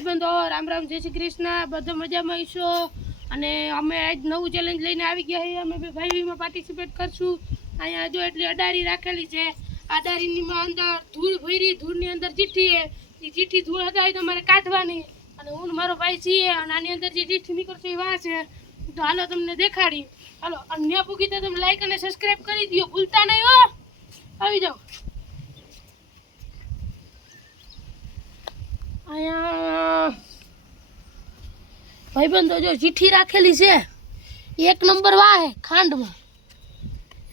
ભાઈબંધો રામ રામ જય શ્રી કૃષ્ણ બધો મજામાં હશો અને અમે આજ નવું ચેલેન્જ લઈને આવી ગયા છીએ અમે બે ભાઈમાં પાર્ટિસિપેટ કરશું અહીંયા જો એટલી અડારી રાખેલી છે અડારીની અંદર ધૂળ ભરી ધૂળની અંદર ચીઠી છે એ ચીઠી ધૂળ હટાવી તમારે કાઢવાની અને હું મારો ભાઈ છીએ અને આની અંદર જે ચીઠી નીકળશે એ વાહ છે તો હાલો તમને દેખાડી હાલો અન્ય પૂગી તો તમે લાઈક અને સબસ્ક્રાઈબ કરી દો ભૂલતા નહીં હો આવી જાઓ અહીંયા ભાઈબંધો જો ચીઠી રાખેલી છે એક નંબર વાહ હે ખાંડમાં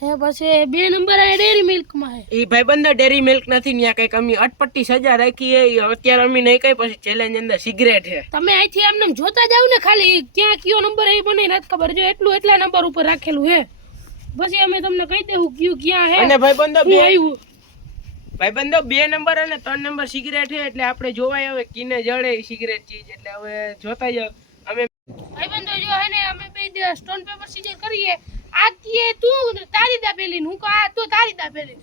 હે પછી 2 નંબર આ ડેરી મિલ્કમાં હે ઈ ભાઈબંધો ડેરી મિલ્ક નથી ન્યા કઈક અમી અટપટી સજા રાખી હે અત્યારે અમી નહીં કઈ પછી ચેલેન્જ અંદર સિગરેટ હે તમે અહીંથી આમને જોતા જાવ ને ખાલી ક્યાં કયો નંબર એ મને નથી ખબર જો એટલા નંબર ઉપર રાખેલું હે પછી અમે તમને કહી દેવું કયું ક્યાં હે અને ભાઈબંધો બે આવ્યું ભાઈબંધો 2 નંબર અને 3 નંબર સિગરેટ છે એટલે આપણે જોવાય હવે કીને જડે ઈ સિગરેટ ચીજ એટલે હવે જોતા જાવ અમે ભાઈબંધો જો હે ને અમે બે સ્ટોન પેપર સીઝર કરીએ આ કે તું તારી દા પેલી હું કો આ તો તારી દા પેલી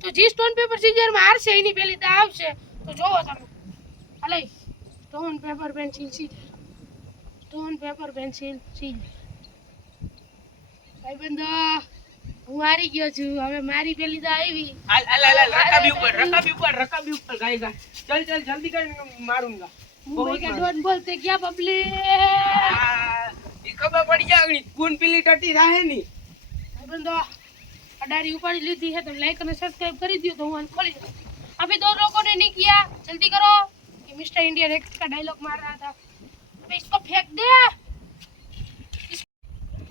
તો જે સ્ટોન પેપર સીઝર માં હારશે એની પેલી દા આવશે તો જોવો તમે હાલે stone paper pencil scissor stone paper pencil scissor ભાઈબંધો હું હારી ગયો છું હવે મારી પેલી દા આવી હાલ રકાબી ઉપર ગાય ગા ચલ જલ્દી કર માरूंगा मुंबई का डॉन बोलते क्या पब्लिक ઈ ખબર પડી જાગણી કોણ પેલી ટટી રાહે ની भाईबंधो अडारी उपाड़ी ली थी है तो लाइक और सब्सक्राइब कर दियो तो वन खोली दो अभी 2 लोगों ने नहीं किया जल्दी करो ये मिस्टर इंडिया रेक्स का डायलॉग मार रहा था अबे इसको फेंक दे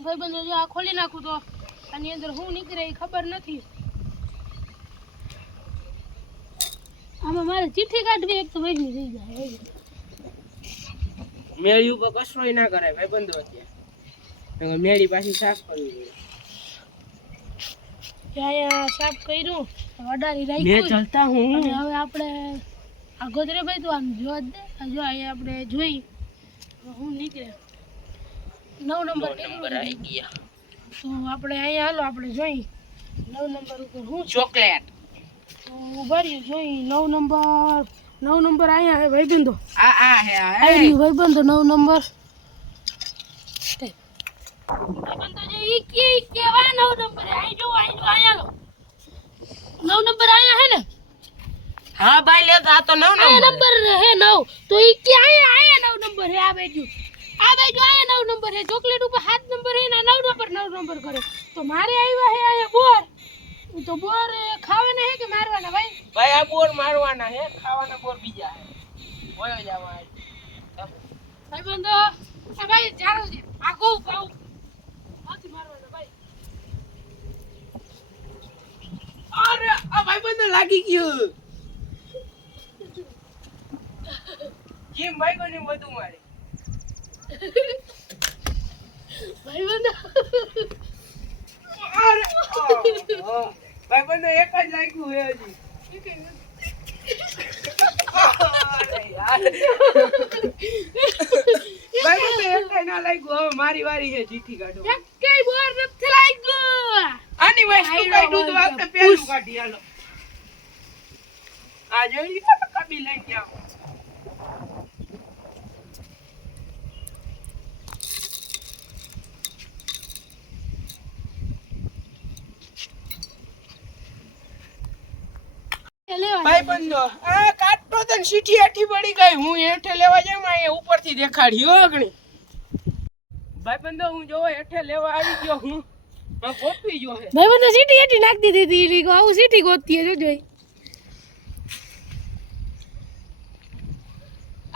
भाईबंधो जो आ खोली नाखू तो आनी अंदर હું નીકળે એ ખબર નથી આમાં મારે ચીઠી કાઢવી એક તો વહેલી થઈ જાય મેળી ઉપર કસરોય ના કરાય ભાઈબંધો અત્યારે મેળી પાછી સાફ કરવી જોઈએ સાફ કર્યું અડારી મેં રાખ્યું ચલતા હું અને હવે આપણે આગોતરે ભાઈ તો આમ જો જો અહીંયા આપણે જોઈ હું નીકળે 9 નંબર આવી ગયા તો આપણે અહીંયા હાલો આપણે જોઈ 9 નંબર ઉપર હું ચોકલેટ તો ઉભા રહ્યો જોઈ 9 નંબર અહીંયા હે ભાઈબંધો આ હે આવી ભાઈબંધો 9 નંબર ભાઈબંધો જે ઈ કેવા 9 નંબર આઈ જો અહીંયા લો 9 નંબર આયા હે ને હા ભાઈ લે આ તો 9 નંબર હે 9 તો ઈ કે આયા 9 નંબર હે આ બાજુ આયા 9 નંબર હે ચોકલેટ ઉપર 7 નંબર હે ના 9 નંબર કરે તો મારે આવ્યા હે આયા બોર તો બોર ખાવાના હે કે મારવાના ભાઈ આ બોર મારવાના હે ખાવાના બોર બીજા હે ઓયો જાવા ભાઈ બંધો આ ભાઈ ચાલો છે આગો પાઉ આથી મારવાના ભાઈ અરે આ ભાઈ બંધો લાગી ગયો કેમ ભાઈ કોને બધું મારે ભાઈ બંધો અરે ભાઈ બંધો એક જ લાગ્યું હે હજી અરે યાર ભાઈ બંધો એક જ ના લાગ્યું હવે મારી વારી છે ચીઠી કાઢો એક કઈ બોર નથી લાગ્યું આની વસ્તુ કાઢું તો આપણે પેલું કાઢી હાલો આ જોઈ કબી લઈ જાવ ભાઈ બંધો આ કાટતો તને સીટી હેઠી પડી ગઈ હું હેઠે લેવા જામ આ ઉપરથી દેખાડ્યો અગણી ભાઈ બંધો હું જોવો હેઠે લેવા આવી ગયો હું ગોતવી જો હે ભાઈ બંધો સીટી હેઠી નાખી દીધી હતી ઈ આવું સીટી ગોતતી હે જોઈ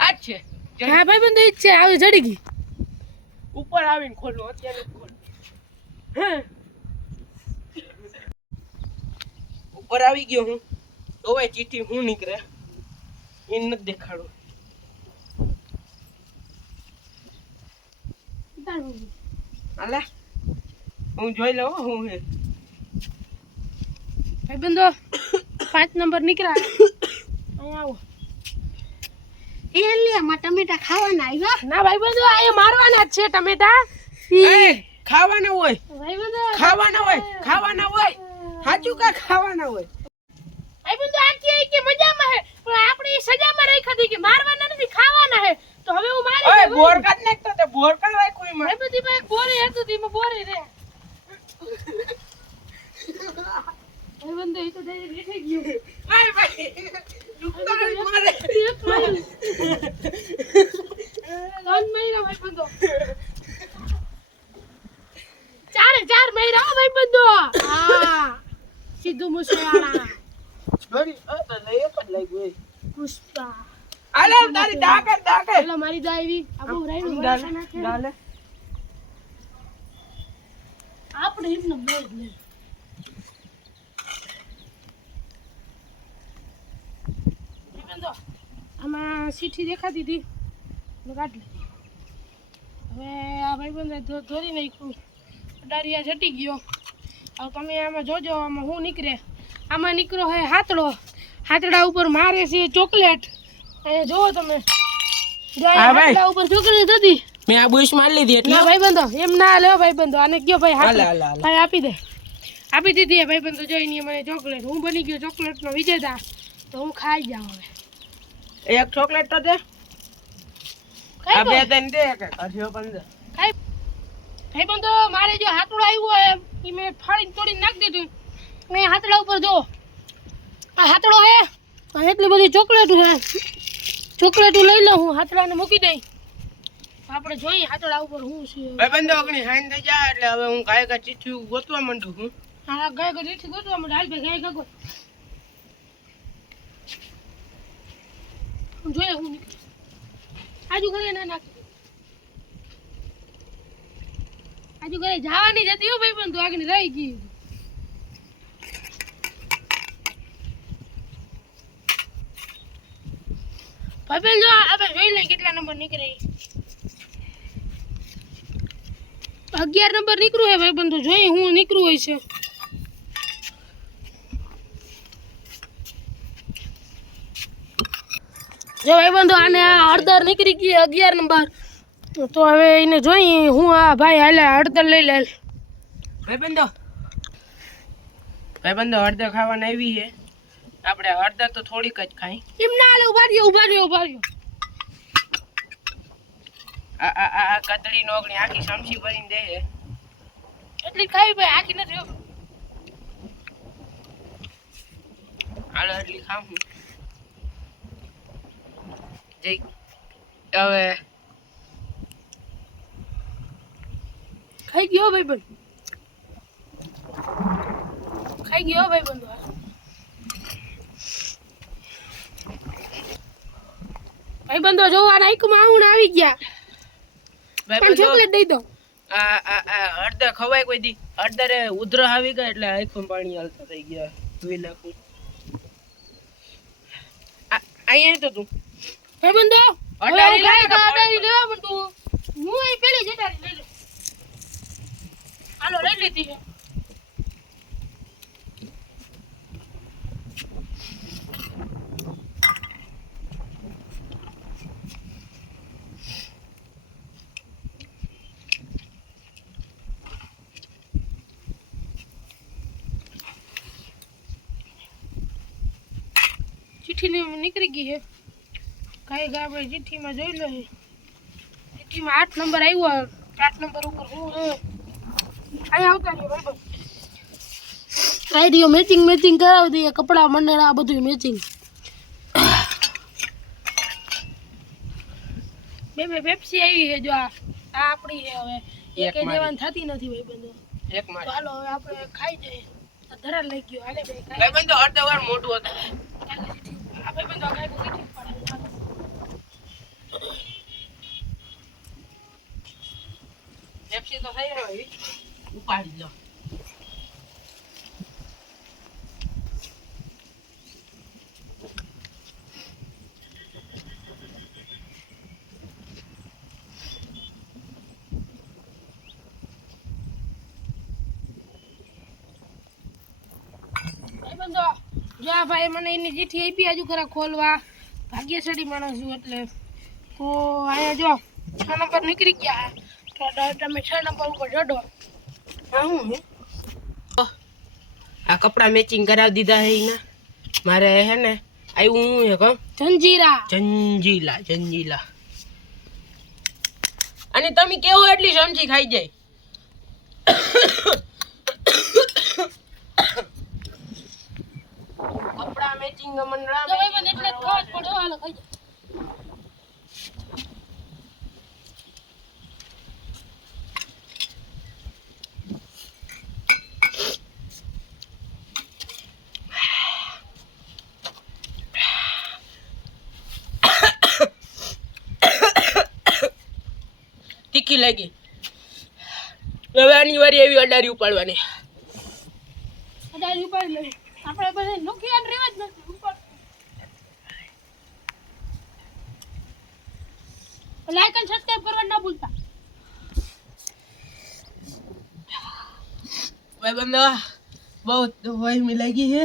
આ છે હા ભાઈ બંધો ઈ છે આવી ચડી ગઈ ઉપર આવીને ખોલો અત્યારે ખોલ હે ઉપર આવી ગયો હું ઓય ચીઠી હું નીકળે એ ન દેખાડું આલા હું જોઈ લઉં હું હે ભાઈ બંધો 5 નંબર નીકળ્યા અહીંયા આવો એ લે માં ટમેટા ખાવાના આવ્યા ના ભાઈ બંધો આ મારવાના જ છે ટમેટા એ ખાવાના હોય ભાઈ બંધો ખાવાના હોય સાચું કા ખાવાના હોય ભાઈ બંધો આ કે ઈ કે મજામાં હે પણ આપણે ઈ સજામાં રાખી હતી કે મારવાના નથી ખાવાના હે તો હવે હું મારી ઓય બોર કાઢ નાખ તો તે બોર કાઢ રાખ્યું ઈમાં એ બધી ભાઈ બોરી હતું તેમાં બોરી રે એ બંદો ઈ તો ડાયરેક્ટ બેઠી ગયો આય ભાઈ દુખતા મારે લોન મહિના ભાઈ બંદો ચાર મહિના હો ભાઈ બંદો હા સીધું મુસવાળા ડોરી તો લઈ એક જ લઈ ગઈ પુષ્પા આલે તારી દાકર પેલો મારી દાવી આપો રાઈનું વરાસા નાખે ડાલે આપણે એમને બેજ લે બંદો આમાં સીઠી દેખાતી હતી મેં કાઢ લીધી હવે આ ભાઈબંધે ધોરી નાખ્યું ડારિયા જટી ગયો હવે તમે આમાં જોજો આમાં શું નીકળે આમાં નીકળો હે હાથડા ઉપર મારે છે ચોકલેટ અહીંયા જોવો તમે હાથડા ઉપર ચોકલેટ હતી મેં આ બુશ માર લીધી એટલે ના ભાઈબંધો એમ ના લેવો ભાઈબંધો આને કયો ભાઈ હાલ ભાઈ આપી દે આપી દીધી ભાઈબંધો જોઈને મને ચોકલેટ હું બની ગયો ચોકલેટનો વિજેતા તો હું ખાઈ જાઉં હવે એક ચોકલેટ તો દે આ બે તને દે કે અઢિયો પણ દે ભાઈબંધો મારે જો હાથડો આવ્યો હે ઈ મેં ફાડીને તોડીને નાખી દીધું મેં હાથડા ઉપર જો આ હાથડો હે એટલી બધી ચોકલેટ છે ચોકલેટ લઈ લઉં હું હાથડાને મૂકી દઈ આપણે જોઈએ હાથડા ઉપર હું છે ભાઈ બંધો અગણી હાઈન થઈ જાય એટલે હવે હું ગાય કા ચીઠી ગોતવા માંડું હું હા ગાય ગોઠી ગોતવા માંડ હાલ ભાઈ ગાય ગો હું જોઈએ હું નીકળી આજુ ઘરે ના નાખી આજુ ઘરે જવાની જતી હો ભાઈ બંધુ આગળ રહી ગઈ ભાઈ જો આપણે જોઈ લઈએ કેટલા નંબર નીકળે 11 નંબર નીકળ્યું હે ભાઈ બંધુ જોઈ હું નીકળું હોય છે જો ભાઈ બંધુ આને હળદર નીકળી ગઈ 11 નંબર તો હવે એને જોઈ હું આ ભાઈ હાલે હળદર લઈ લે ભાઈ બંધો હળદર ખાવાના આવી છે આપણે હળદર તો થોડીક જ ખાઈ એમ ના લે ઉભા રહ્યો આ કતરી નોગણી આખી સમસી ભરીને દે છે એટલી ખાઈ ભાઈ આખી નથી હાલો એટલી ખાવું જઈ હવે ખાઈ ગયો ભાઈ બંધુ ભાઈ બંધો જોવા નાઈકમાં આવું આવી ગયા ભાઈ ચોકલેટ દઈ દો આ હળદર ખવાય કોઈ દી હળદરે ઉધર આવી ગયા એટલે આંખમાં પાણી હાલતા થઈ ગયા ધોઈ નાખું અહીંયા તો તું ભાઈ બંધો અડારી લેવા બંધુ હું અહીં પેલી જટારી લઈ લે હાલો લઈ લીધી છે ચિઠ્ઠી નીકળી ગઈ છે કઈ ગા ભાઈ ચિઠ્ઠીમાં જોઈ લો ચિઠ્ઠીમાં 8 નંબર આવ્યો 8 નંબર ઉપર હું અહીંયા આવતા રહ્યો ભાઈ આઈડિયો મેચિંગ કરાવી દઈએ કપડા મંડળ આ બધું મેચિંગ બે પેપ્સી આવી છે જો આ આપણી છે હવે એક દેવાન થતી નથી ભાઈ બંધો એક માર ચાલો હવે આપણે ખાઈ જઈએ ધરા લઈ ગયો હાલે ભાઈ બંધો હળદર વાર મોટું હતું ભાઈ બંધો કાઈ ચિઠ્ઠી પડાવી પેપ્સી તો થઈ રહ્યો ઉપાડી લો જા ભાઈ મને એની ચિઠ્ઠી આપી આજુ ખરા ખોલવા ભાગ્યશાળી માણસ છું એટલે તો અહીંયા જો 6 નંબર નીકળી ગયા તો તમે 6 નંબર ઉપર ચડો આ કપડા મેચિંગ કરાવી દીધા હે એના મારે હે ને આવ્યું હે કા જંજીરા. જંજીલા અને તમે કેવો એટલી સમજી ખાઈ જાય. કપડા મેચિંગ મંડળા તો ભાઈ મને એટલે જ ખાવા જ પડે હો, હાલો ખાઈ જાઓ. તીખી લાગી. હવે આની વારી એવી અડારી ઉપાડવાની. અડારી ઉપાડી લઈએ. આપણે બધા નુકિયાન રેવા જ નથી ઉપર. લાઈક અને સબસ્ક્રાઇબ કરવા ના ભૂલતા. ભાઈ બંદા બહુ દવાઈ મી લાગી હે.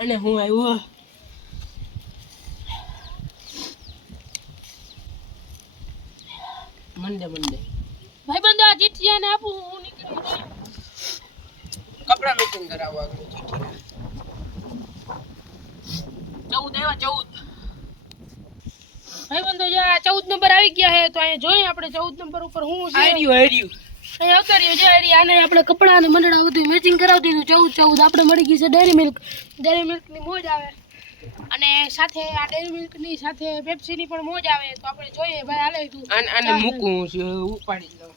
અને હું આવ્યો મંડે ભાઈ બંધો આ ચીઠિયાને આપું હું નીકળી જાય. કપડા મેચિંગ કરાવવા આગળ ચીઠી 14 એવા 14. ભાઈ બંધો જો આ 14 નંબર આવી ગયા હે તો અહીંયા જોઈએ આપણે 14 નંબર ઉપર હું છે. આર્યું અહીંયા આવતા રહ્યો છે હરી. આને આપણે કપડા અને મંડળા બધું મેચિંગ કરાવી દીધું 14 આપણે મળી ગઈ છે ડેરી મિલ્કની મોજ આવે અને સાથે આ ડેરી મિલ્કની સાથે પેપ્સીની પણ મોજ આવે તો આપણે જોઈએ ભાઈ હાલે તું આને મૂકું છે ઉપાડી લઉં.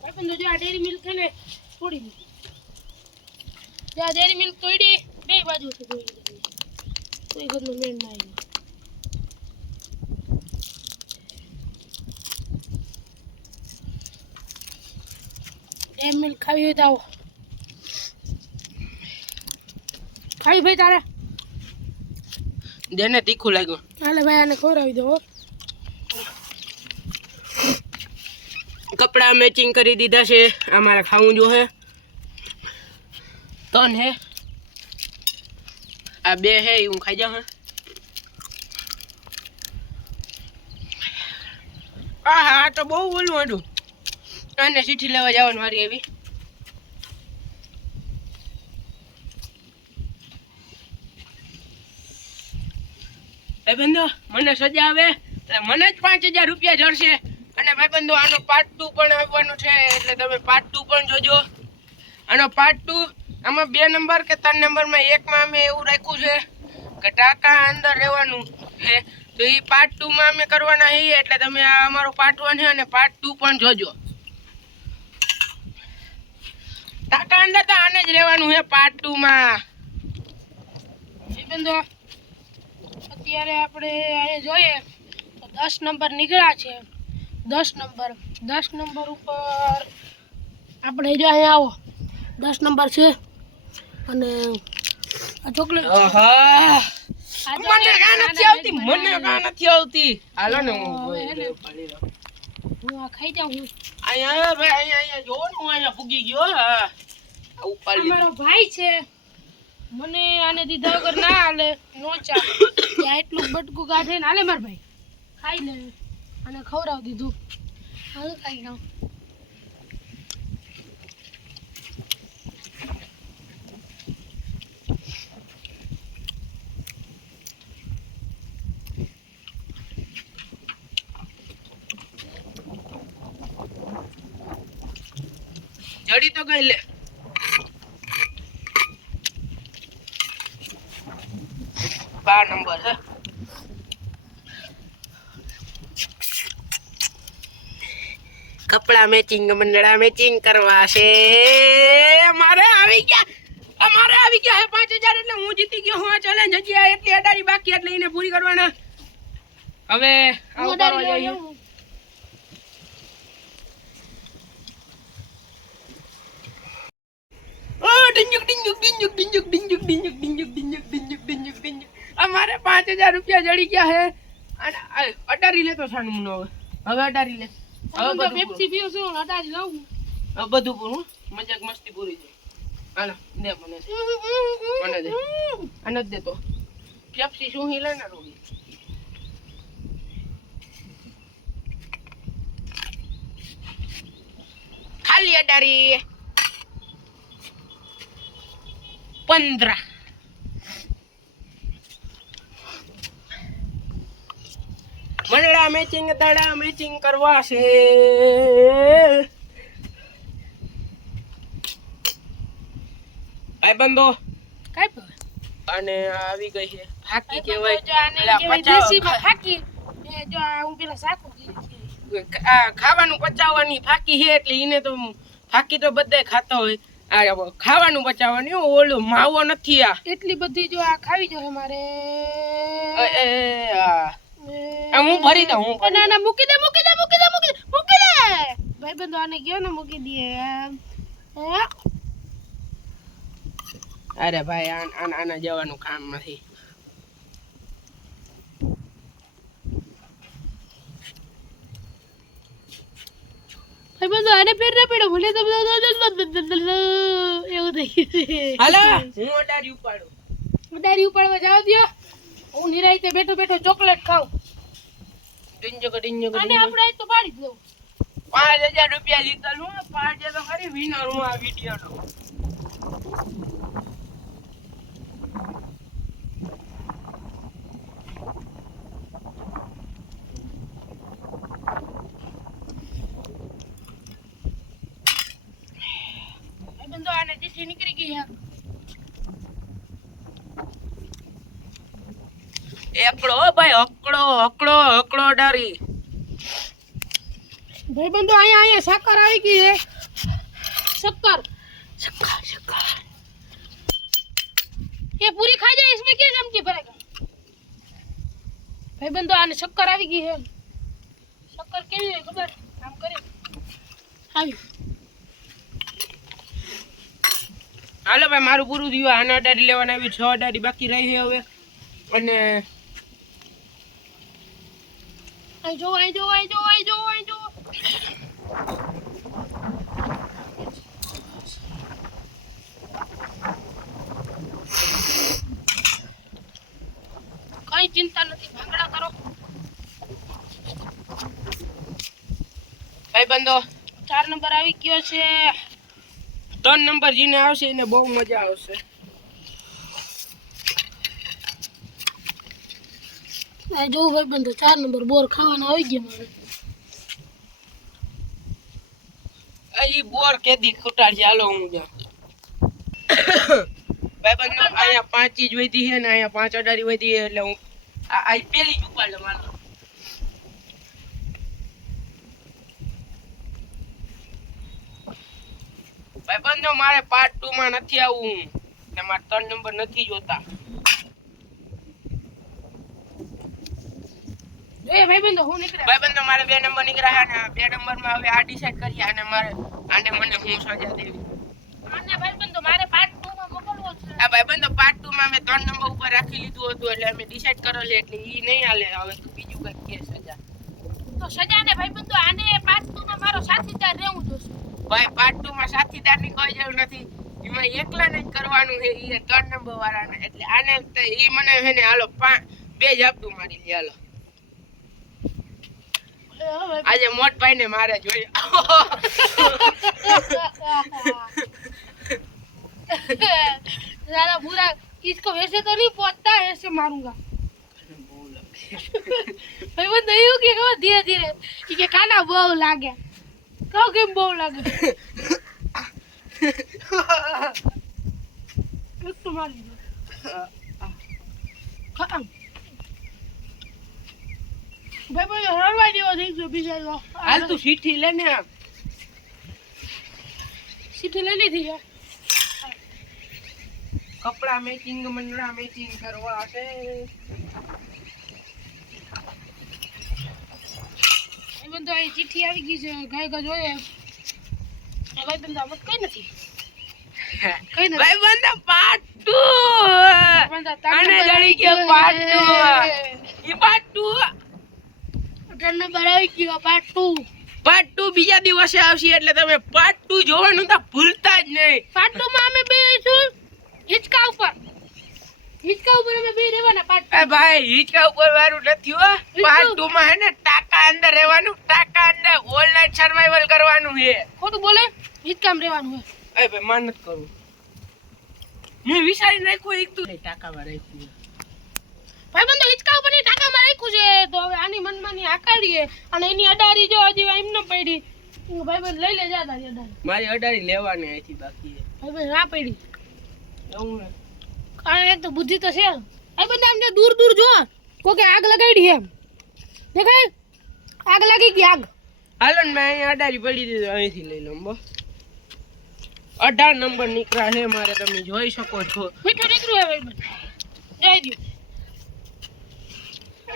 ભાઈ બંધો જો આ ડેરી મિલ્ક છે ને તોડી દીધી. જો આ ડેરી મિલ્ક તોડી બે બાજુથી તોડી દીધી. કોઈ ઘરનો મેળ ના આવ્યો. ડેરી મિલ્ક ખાવી હોય તો આવો. ખાવી ભાઈ તારે જેને તીખું લાગ્યું હાલે ભાઈ આને ખવડાવી દો. કપડા મેચિંગ કરી દીધા છે. અમારે ખાવું જો હે તન હે આ બે હે હું ખાઈ જાઉં. હા તો બહુ બોલવું હતું. અને ચીઠી લેવા જવાનું મારી એવી. ભાઈબંધો મને સજા આવે એટલે મને જ 5000 રૂપિયા જડશે. અને ભાઈબંધો આનો પાર્ટ 2 પણ આવવાનો છે એટલે તમે પાર્ટ 2 પણ જોજો. આનો પાર્ટ 2 આમાં 2 નંબર કે 3 નંબરમાં એકમાં અમે એવું રાખ્યું છે કે ટાંકા અંદર રહેવાનું છે તો એ પાર્ટ 2 માં અમે કરવાના છીએ એટલે તમે આ અમારો પાર્ટ 1 છે અને પાર્ટ 2 પણ જોજો. ટાંકા અંદર તો આને જ રહેવાનું છે પાર્ટ 2 માં. ભાઈબંધો અત્યારે આપણે અહીંયા જોઈએ તો 10 નંબર નીકળ્યા છે. 10 નંબર ઉપર આપણે જો અહીંયા આવો 10 નંબર છે અને આ ચોકલેટ છે. આહા મને કાં નથી આવતી હાલો ને હું હું આ ખાઈ જાઉં હું. અહીંયા ભાઈ અહીંયા જોવો ને હું અહીંયા પૂગી ગયો. હા ઉપાડી મારો ભાઈ છે મને આને દીધા વગર ના હાલે નો ચાલે. ત્યાં એટલું બટકું કાઢે ને હાલે માર ભાઈ ખાઈ લે અને ખવડાવી દીધું. હાલ ખાઈ જાઉં. જડી તો ગઈ લે. બાર નંબર હે. કપડા મેચિંગ મંડળા મેચિંગ કરવા છે. અમારે આવી ગયા હે 5000 એટલે હું જીતી ગયો હું આ ચેલેન્જ હજી આ એટલી અડારી બાકી એટલે એને પૂરી કરવાના. હવે આવું કરવા જઈએ. અમારે 5000 રૂપિયા જડી ગયા હે અને અડારી લેતો છાનું મુનો હવે અડારી લે. હવે તો પેપ્સી પીવું છું અડારી લઉં. હવે બધું પૂરું મજાક મસ્તી પૂરી જાય. હાલો દે મને દે આને દે તો પેપ્સી શું હિલે ના રોગી. ખાલી અડારી 15 દડા મેચિંગ કરવા છે. ભાઈબંધો કાઈ પણ અને આવી ગઈ છે ફાકી જો કહેવાય. આને અલા, કહેવાય પચાવ- દેશીમાં ફાકી. એ જો આ હું પેલા સાકુ કીધી છે. આ ખાવાનું પચાવવાની ફાકી છે એટલે એને તો ફાકી તો બધાય ખાતા હોય. આ ખાવાનું પચાવવાની હો, ઓલો માવો નથી આ. એટલી બધી જો આ ખાવી જોઈએ મારે. આ હું ભરી દઉં ના ના મૂકી દે ભાઈબંધો આને કયો ને મૂકી દે. અરે ભાઈ આના જવાનું કામ નથી. ભાઈબંધો આને ફેર ના પડ્યો ભલે તો એવું થઈ ગયું. હાલો હું અડારી ઉપાડું. ઉડારી ઉપાડવા જાવ દ્યો. હું નિરાયતે બેઠો બેઠો ચોકલેટ ખાઉં. અને આપણે આજ તો પાડી જ દઉં. 5000 રૂપિયા જીતેલું. 5000 તો ખરી વિનર હું આ વિડીયોનો. ભાઈબંધો આને ચીઠી નીકળી ગઈ છે. એકડો ભાઈ અકડો ડરી. ભાઈબંધો અહીંયા સાકર આવી ગઈ છે. शक्कर ये पूरी खा जाए इसमें क्या चमची भरेगा भाई बंदो आने शक्कर આવી ગઈ હે શક્કર કેવી હે ખબર આમ કરે આવી હાલો ભાઈ મારું પૂરું થયું આના અડારી લેવાના આવી 6 અડારી બાકી રહી છે હવે અને આઈ જો કઈ ચિંતા નથી ભાગડા કરો ભાઈ બંધો 4 નંબર આવી ગયો છે 3 નંબર જીને આવશે એને બહુ મજા આવશે આ જો ભાઈ બંધો 4 નંબર બોર ખાવાના આવી ગયા મારે અહીં બોર કેદી ખૂટાડશે હાલો હું જા ભાઈ બંધો અહીંયા 5 ચીજ વધી છે ને અહીંયા 5 અડારી વધી છે એટલે હું આ પેલી જ ઉપાડ લઉં હાલો ભાઈ બંધો મારે પાર્ટ 2 માં નથી આવવું ને મારે 3 નંબર નથી જોતા એ ભાઈ બંધો હું નીકળ્યા ભાઈ બંધો મારે 2 નંબર નીકળ્યા ને 2 નંબર માં હવે આ ડિસાઈડ કરી અને મારે આને મને હું સજા દેવી આને ભાઈ બંધો મારે પાર્ટ 2 માં મોકલવો છે આ ભાઈ બંધો પાર્ટ 2 માં મેં 3 નંબર ઉપર રાખી લીધું હતું એટલે અમે ડિસાઈડ કરેલ એટલે ઈ નહીં હાલે હવે બીજું કઈ કે સજા તો સજા ને ભાઈ બંધો આને પાર્ટ 2 માં મારો સાથીદાર રહેવું જોશે ભાઈ પાર્ટ 2 માં સાથીદાર ની કોઈ જરૂર નથી એમાં એકલા ને જ કરવાનું છે ઈ 3 નંબર વાળાને એટલે આને ઈ મને છે ને હાલો 2 ઝાપટું મારી લે હાલો આજે મોટભાઈ ને મારે જોઈએ ज्यादा बुरा इसको वैसे तो नहीं पहुंचता ऐसे मारूंगा भाई वो नहीं होगी खबर धीरे धीरे ये खाना बहु लागे कहो केम बहु लागे तुम्हारी खत्म भाई भाई हरवा दियो देख जो बीजा लो હાલ તું સીઠી લે ને सीटी ले ली थी यार કપડા મેચિંગ મંડળા મેચિંગ કરવા છે એ બંદો આ ચિઠ્ઠી આવી ગઈ છે ગાય ગા જોઈએ ભાઈ બંદો મત કઈ નથી કઈ નથી ભાઈ બંધો પાર્ટ 2 બંદો આને જડી ગયો પાર્ટ 2 ઈ પાર્ટ 2 ટર્ન નંબર આવી ગયો પાર્ટ 2 પાર્ટ 2 બીજા દિવસે આવશે એટલે તમે પાર્ટ 2 જોવાનું તો ભૂલતા જ નહીં પાર્ટ 2 માં અમે બે છું હિચકા ઉપર અમે બે રહેવાના પાર્ટ એ ભાઈ હિચકા ઉપર વાળું નથી હો પાર્ટ 2 માં હે ને ટાકા અંદર રહેવાનું ટાકા અંદર ઓનલાઈન સર્વાઈવલ કરવાનું છે ખોટું બોલે હિચકામાં રહેવાનું હોય એ ભાઈ મહેનત કરું મેં વિચારી નાખ્યું એક તું ટાકા માં રાખ્યું ભાઈ બંદો હિચકા ઉપર ની ટાકા માં રાખ્યું છે તો હવે આની મનમાની આકારીએ અને એની અડારી જો હજી એમને પડી ભાઈબંધ લઈ લે જા તારી અડારી મારી અડારી લેવાની અહીંથી બાકી છે ભાઈબંધ ના પડી એવું ને કારણ એક તો બુદ્ધિ તો છે ભાઈબંધ આમ જો દૂર દૂર જો કોકે આગ લગાડી એમ દેખાય આગ લાગી ગઈ આગ હાલો ને મેં અહીંયા અડારી પડી દીધી અહીંથી લઈ લઉં બસ 18 નંબર નીકળ્યા છે મારે તમે જોઈ શકો છો મીઠું નીકળ્યું હે ભાઈબંધ જઈ દો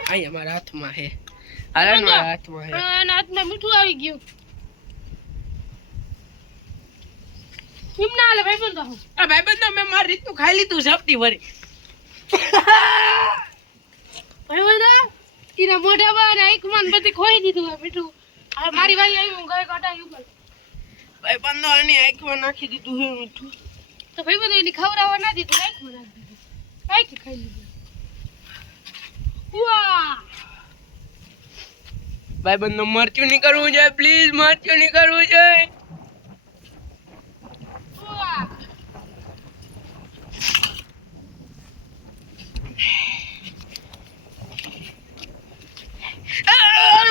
અહીંયા મારા હાથમાં છે હાલો ને મારા હાથમાં છે અને હાથમાં મીઠું આવી ગયું એમ ના હાલે ભાઈબંધ તો આ ભાઈબંધો મેં મારી રીતનું ખાઈ લીધું સપટી ભરી ભાઈબંધ એના મોઢામાં અને આંખમાં ને બધી ખોઈ દીધું હે મીઠું હવે મારી વારી આવી હું ગઈ કાઢાઈ ઉપર ભાઈબંધો આની આંખમાં નાખી દીધું છે મીઠું તો ભાઈબંધ એની ખવડાવવા ના દીધું આંખમાં નાખી દીધું આંખી ખાઈ લીધું વાહ ભાઈબંધો મરચું નહીં કરવું જોઈએ પ્લીઝ મરચું નહીં કરવું જોઈએ વાહ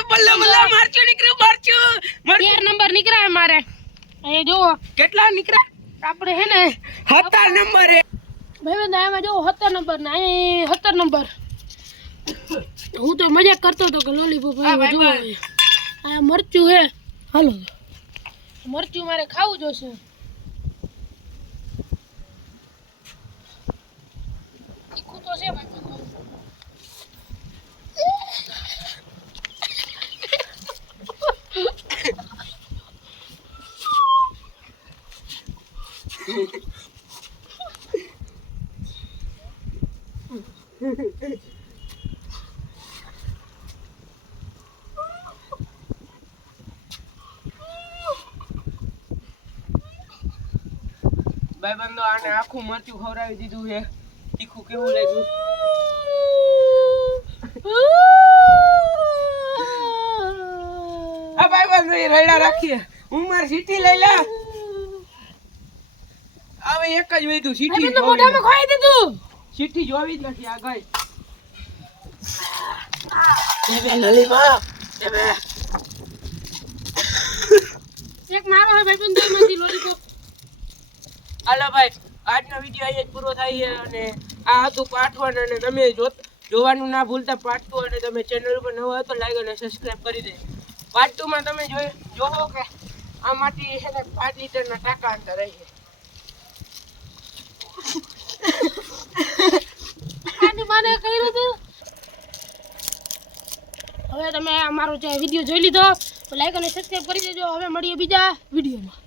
બલ્લા બલ્લા મરચું નીકળ્યું મરચું 13 નંબર નીકળ્યા મારે અહીંયા જુઓ કેટલા નીકળ્યા આપણે હે ને 17 નંબર હે ભાઈબંધ આમાં જો 17 નંબર ને અહીં 17 નંબર હું તો મજાક કરતો હતો કે લોલીપોપ હા, આવ્યો જુઓ ભાઈ. આ મરચું હે હાલો મરચું મારે ખાવું જોશે તીખું તો છે ભાઈબંધ ભાઈબંધો આને આખું મરચું ખવડાવી દીધું છે તીખું કેવું લાગ્યું આ ભાઈબંધો એ રડા રાખીએ હું મારી સીટી લઈ લે હવે એક જ વૈધું સીટી ભાઈબંધ મોઢામાં ખોઈ દીધું સીટી જોવી જ નથી આ ગઈ બે લલીમાં બે એક મારો હે ભાઈબંધ દોમાંથી લોલીપોપ હાલો ભાઈ આજનો વિડીયો અહીંયા જ પૂરો થાય છે અને આ હતું પાર્ટ 1 અને તમે જોવાનું ના ભૂલતા પાર્ટ 2 અને તમે ચેનલ ઉપર નવા હોય તો લાઈક અને સબસ્ક્રાઇબ કરી દેજો પાર્ટ 2 માં તમે જોવો કે આમાંથી છે ને 5 લીટરના ટાંકા અંદર રહી છે આની માને કર્યું હતું હવે તમે અમારો જે વિડીયો જોઈ લીધો તો લાઈક અને સબસ્ક્રાઇબ કરી દેજો હવે મળીએ બીજા વિડીયોમાં